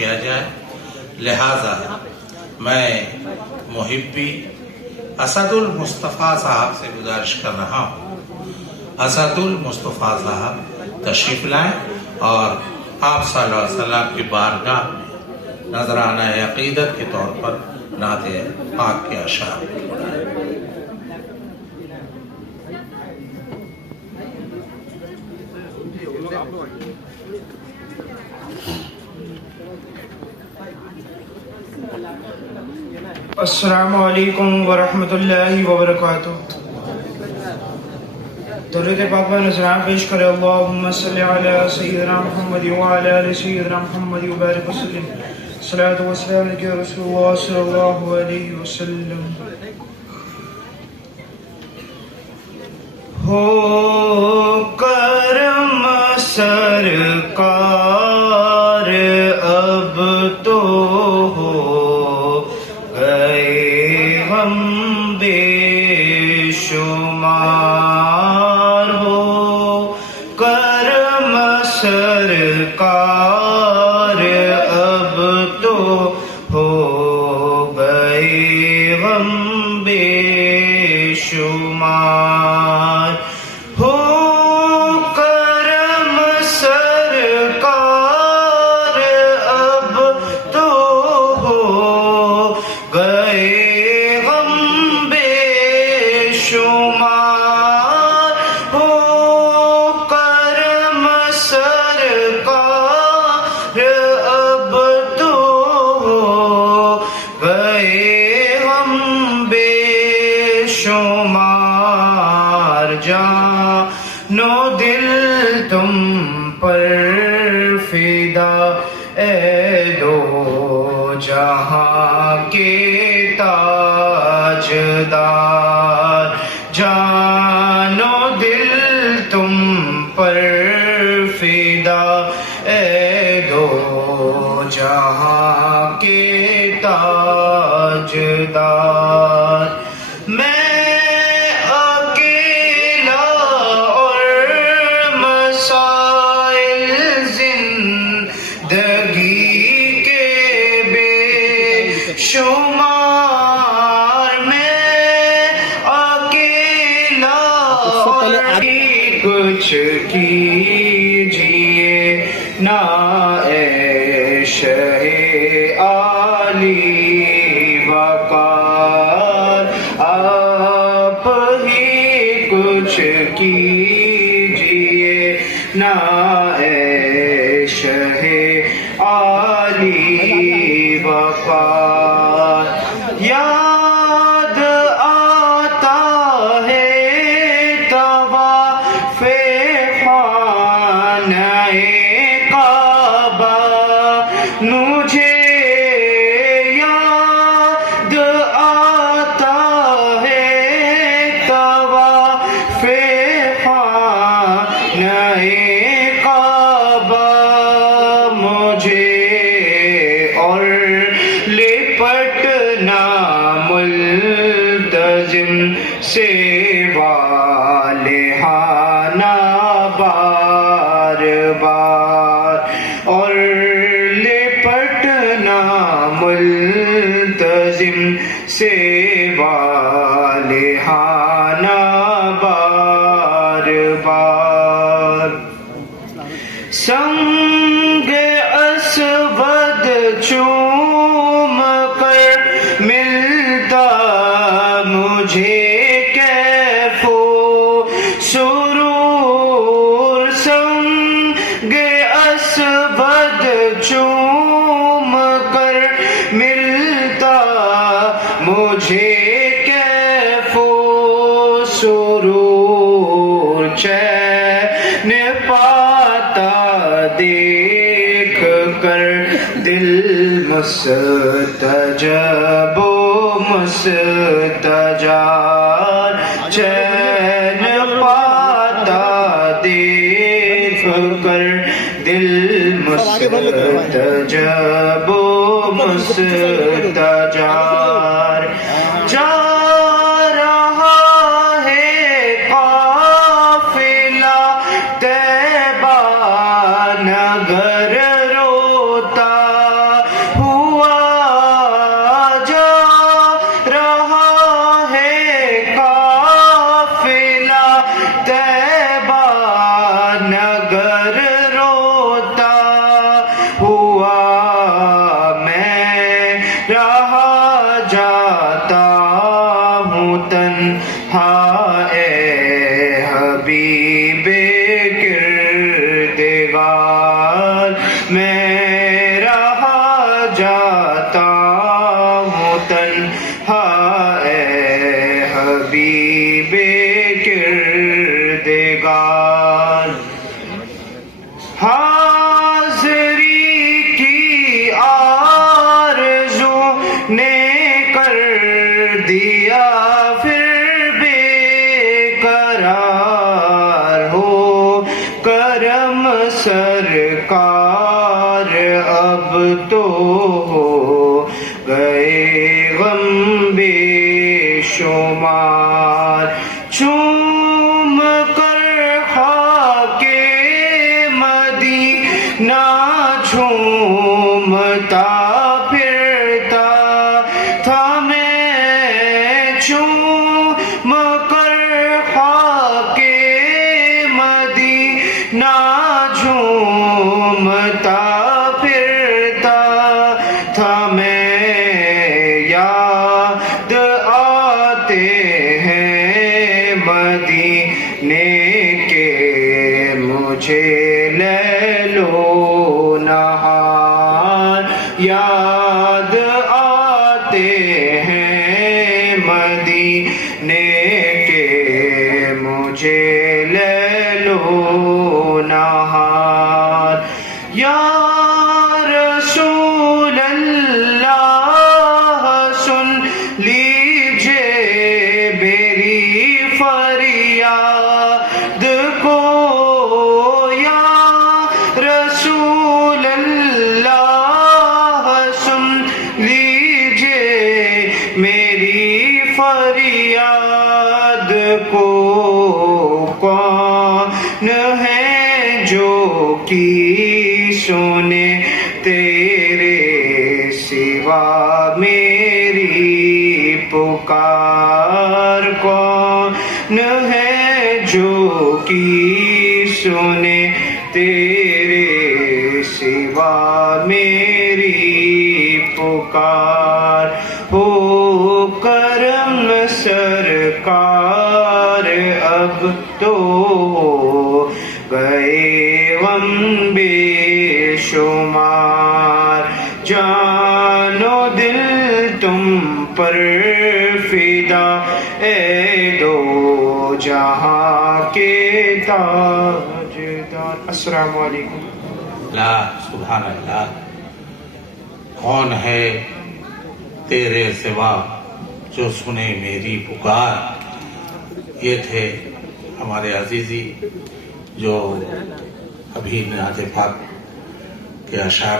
کیا جائے. لہذا میں محبی اسد المصطفیٰ صاحب سے گزارش کر رہا ہوں، اسد المصطفیٰ صاحب تشریف لائیں اور آپ صلی اللہ علیہ وسلم کی بارگاہ میں نذرانہ عقیدت کے طور پر نعت پاک کے اشعار السلام علیکم ورحمۃ اللہ وبرکاتہ. درود پاک و نذران پیش کرے. اللہم صلی علی سیدنا محمد وعلی آل سیدنا محمد وبارک وسلم. صلاۃ و سلام علیک یا رسول اللہ صلی اللہ علیہ وسلم. ہو کرم سرکار اب تو ہو گئے ہم بے شمار. ہو کرم سرکار اب تو ہو گئے ہم بے شمار. ہو کرم سرکار اب تو ہو گئے ہم بے شمار. ہو کرم سرکار اب تو ہو گئے ہم بے شمار. جانو دل تم پر فدا اے دو جہاں کے تاجدار. جانو دل تم پر فدا اے دو جہاں کے تاجدار. میں اکیلا اور مسائل زندگی کے بے شمار. میں اکیلا اور کچھ کیجیے نا اے شہ عالی وقار. آپ ہی کچھ کیجیے نا اے شہ عالی وقار. یاد آتا ہے طواف خانہ کعبہ مجھے. یاد آتا ہے طواف خانہ کعبہ مجھے. اور لپٹنا ملتزم سے والہانہ بار بار. اور لپٹنا ملتزم سے والہانہ بار بار. سنگ اسود چوم کر ملتا مجھے کیف و سرور. سنگ اسود چوم کر ملتا مجھے کیف و سرور. چین پاتا دیکھ کر دل مستجب و مستجار. چین پاتا دیکھ کر دل مستجب و مستجار. جا رہا ہے قافلہ طیبہ نگر روتا میں رہا جاتا ہوں تنہا اے حبیب کردگار میں رہا جاتا ہوں تنہا اے حبیب کردگار حاضری کی آرزو نے کر دیا پھر بے قرار ہو کرم سرکار اب تو ہو گئے غم بے شمار چوم کر خاک مدینہ جھومتا پھرتا تھا میں چوم کر خاک مدینہ جھومتا پھرتا تھا میں یاد آتے ہیں مدینے کے مجھے لیلو نہار یاد آتے ہیں مدینے کے مجھے لیلو نہار یا رسول اللہ سن لیجئے میری فریاد کو یا رسول اللہ سن لیجئے میری فریاد کو کون ہے جو کی سنے تیرے سوا میری پکار کون ہے جو کی سنے تیرے سوا میری پکار ہو کرم سرکار اب تو گئے غم بے شمار جان و دل تم پر فدا اے دو جہاں کے تاجدار السلام علیکم لا سبحان اللہ کون ہے تیرے سوا جو سنے میری پکار یہ تھے ہمارے عزیزی جو ابھی نعت پاک کے اشعار